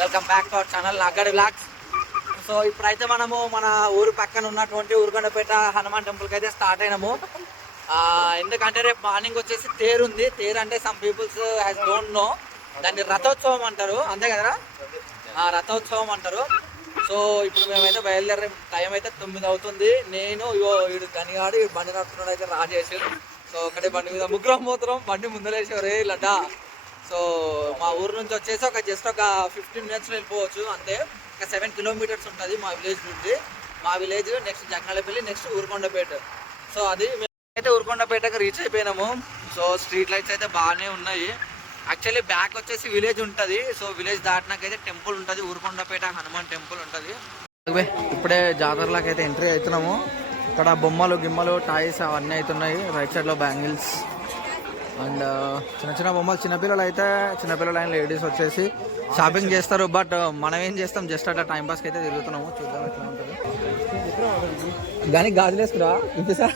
Welcome back to our channel Nagadi vlogs. So ఇప్పుడైతే మనము మన ఊరు పక్కన ఉన్నటువంటి ఊరుకొండపేట హనుమాన్ టెంపుల్కి అయితే స్టార్ట్ అయినాము. ఎందుకంటే రేపు మార్నింగ్ వచ్చేసి తేరు ఉంది. తేరు అంటే some peoples has don't know, దాన్ని రథోత్సవం అంటారు, అంతే కదరా? రథోత్సవం అంటారు. సో ఇప్పుడు మేమైతే బయలుదేరే టైం అయితే 9 అవుతుంది. నేను వీడు గనిగాడు, వీడు బండి నడుపుతున్నాడు అయితే రాజేసి. సో ఒకటే బండి మీద ముగ్గురం పోతున్నాం, బండి ముందలేసేవారు రే లడ్డా. సో మా ఊరు నుంచి వచ్చేసి జస్ట్ ఒక 15 minutes వెళ్ళిపోవచ్చు అంతే. ఒక 7 kilometers ఉంటుంది మా విలేజ్ నుండి. మా village next Jaganalapalli, next Urukondapeta. So అది మేమైతే ఊరుకొండపేటకి రీచ్ అయిపోయినాము. సో స్ట్రీట్ లైట్స్ అయితే బాగానే ఉన్నాయి. యాక్చువల్లీ బ్యాక్ వచ్చేసి విలేజ్ ఉంటుంది. సో విలేజ్ దాటినాకైతే టెంపుల్ ఉంటుంది, ఊరుకొండపేట హనుమాన్ టెంపుల్ ఉంటుంది. ఇప్పుడే జాతరలోకి అయితే ఎంట్రీ అవుతున్నాము. ఇక్కడ బొమ్మలు గిమ్మలు టాయ్స్ అవన్నీ అవుతున్నాయి. రైట్ సైడ్లో బ్యాంగిల్స్ అండ్ చిన్న చిన్న బొమ్మలు. చిన్నపిల్లలు అండ్ లేడీస్ వచ్చేసి షాపింగ్ చేస్తారు. బట్ మనం ఏం చేస్తాం, జస్ట్ అట్లా టైం పాస్కి అయితే తిరుగుతున్నాము. చూద్దాం ఎట్లా ఉంటుంది. కానీ గాజులు వేసుకురా చూపిసా.